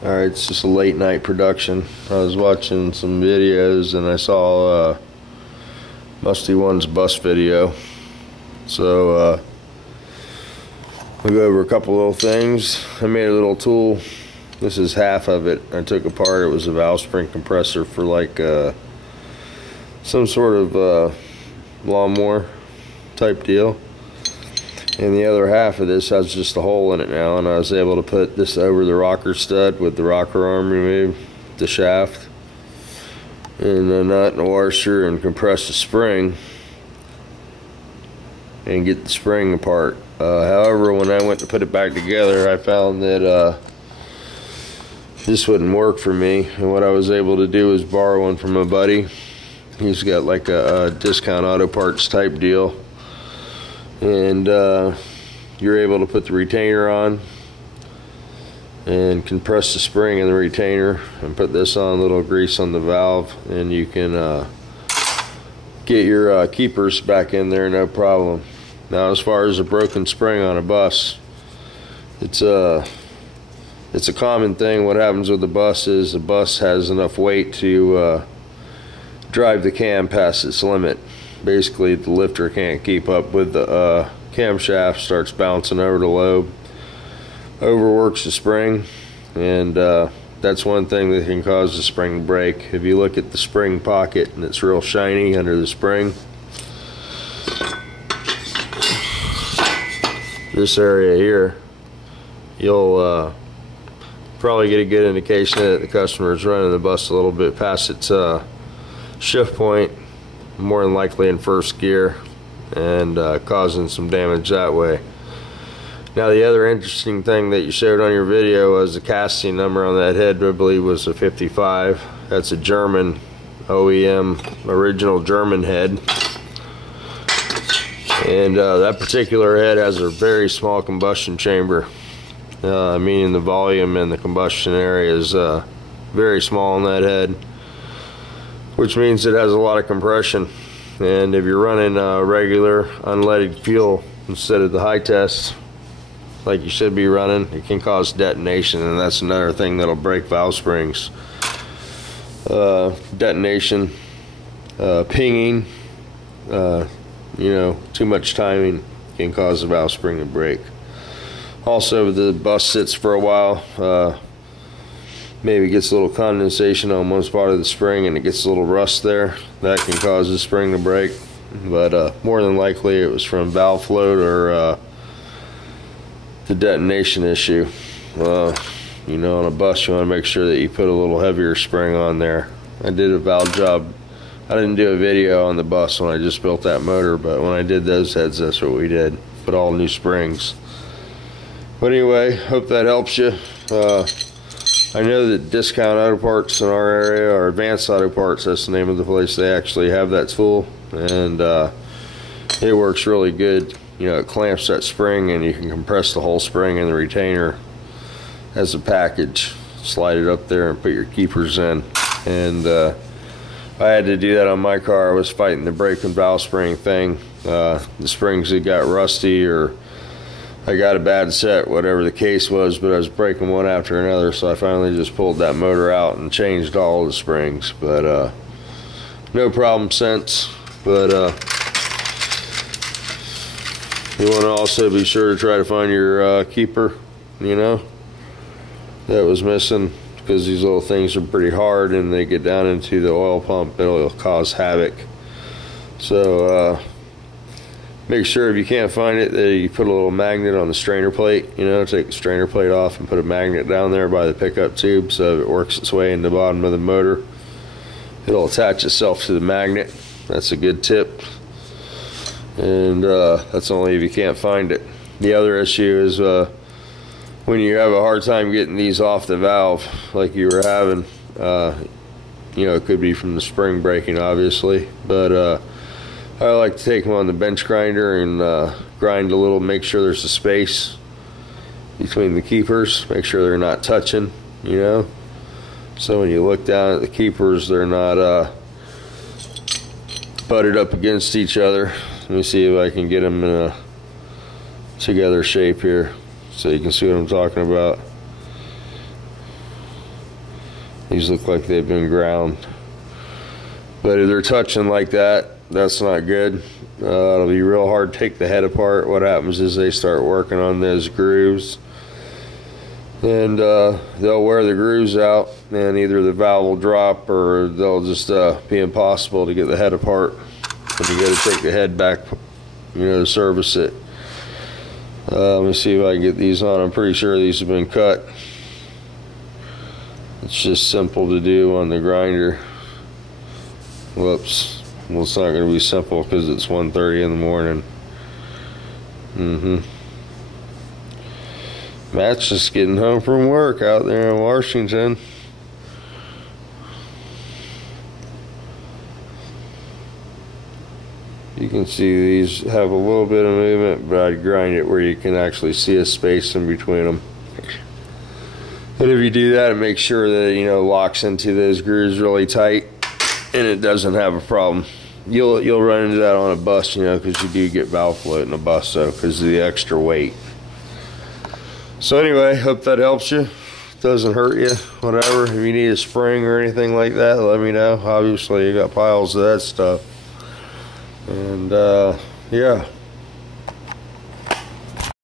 Alright, it's just a late night production. I was watching some videos and I saw Mustie One's bus video. So we'll go over a couple little things. I made a little tool. This is half of it. I took apart. It was a valve spring compressor for like some sort of lawnmower type deal. And the other half of this has just a hole in it now, and I was able to put this over the rocker stud with the rocker arm removed, the shaft, and a nut and a washer, and compress the spring and get the spring apart. However, when I went to put it back together, I found that this wouldn't work for me, and what I was able to do is borrow one from a buddy. He's got like a discount auto parts type deal. And you're able to put the retainer on and compress the spring in the retainer and put this on, a little grease on the valve, and you can get your keepers back in there no problem. Now, as far as a broken spring on a bus, it's a common thing. What happens with the bus is the bus has enough weight to drive the cam past its limit. Basically, the lifter can't keep up with the camshaft, starts bouncing over the lobe, overworks the spring, and that's one thing that can cause the spring to break. If you look at the spring pocket and it's real shiny under the spring, this area here, you'll probably get a good indication that the customer is running the bus a little bit past its shift point, more than likely in first gear, and causing some damage that way. Now, the other interesting thing that you showed on your video was the casting number on that head. I believe was a 55. That's a German OEM, original German head, and that particular head has a very small combustion chamber, meaning the volume and the combustion area is very small on that head, which means it has a lot of compression. And if you're running regular unleaded fuel instead of the high test like you should be running, it can cause detonation, and that's another thing that'll break valve springs. Detonation, pinging, too much timing can cause the valve spring to break. Also, if the bus sits for a while, maybe gets a little condensation on one spot of the spring and it gets a little rust there, that can cause the spring to break. But more than likely it was from valve float or the detonation issue. On a bus you want to make sure that you put a little heavier spring on there. I did a valve job. I didn't do a video on the bus when I just built that motor, but when I did those heads, that's what we did. Put all new springs. But anyway, hope that helps you. I know that Discount Auto Parts in our area, or Advanced Auto Parts, that's the name of the place, they actually have that tool, and it works really good. It clamps that spring, and you can compress the whole spring in the retainer as a package. Slide it up there and put your keepers in. And I had to do that on my car. I was fighting the brake and valve spring thing. The springs had got rusty, or I got a bad set, whatever the case was, but I was breaking one after another, so I finally just pulled that motor out and changed all the springs. But no problem since. But you want to also be sure to try to find your keeper, that was missing, because these little things are pretty hard, and they get down into the oil pump, it'll cause havoc. So make sure if you can't find it that you put a little magnet on the strainer plate. Take the strainer plate off and put a magnet down there by the pickup tube, so if it works its way in the bottom of the motor, it'll attach itself to the magnet. That's a good tip. And that's only if you can't find it. The other issue is when you have a hard time getting these off the valve like you were having, it could be from the spring breaking, obviously, but I like to take them on the bench grinder and grind a little, make sure there's a space between the keepers, make sure they're not touching, so when you look down at the keepers, they're not butted up against each other. Let me see if I can get them in a together shape here so you can see what I'm talking about. These look like they've been ground. But if they're touching like that, that's not good. It'll be real hard to take the head apart. What happens is they start working on those grooves, and they'll wear the grooves out, and either the valve will drop or they'll just be impossible to get the head apart when you go to take the head back, you know, to service it. Let me see if I can get these on. I'm pretty sure these have been cut. It's just simple to do on the grinder. Whoops. Well, it's not going to be simple because it's 1:30 in the morning. Matt's just getting home from work out there in Washington. You can see these have a little bit of movement, but I'd grind it where you can actually see a space in between them. And if you do that, make sure that, you know, locks into those grooves really tight, and it doesn't have a problem. You'll run into that on a bus, you know, because you do get valve float in a bus, so because of the extra weight. So anyway, hope that helps you. Doesn't hurt you, whatever. If you need a spring or anything like that, let me know. Obviously, you got piles of that stuff. And yeah.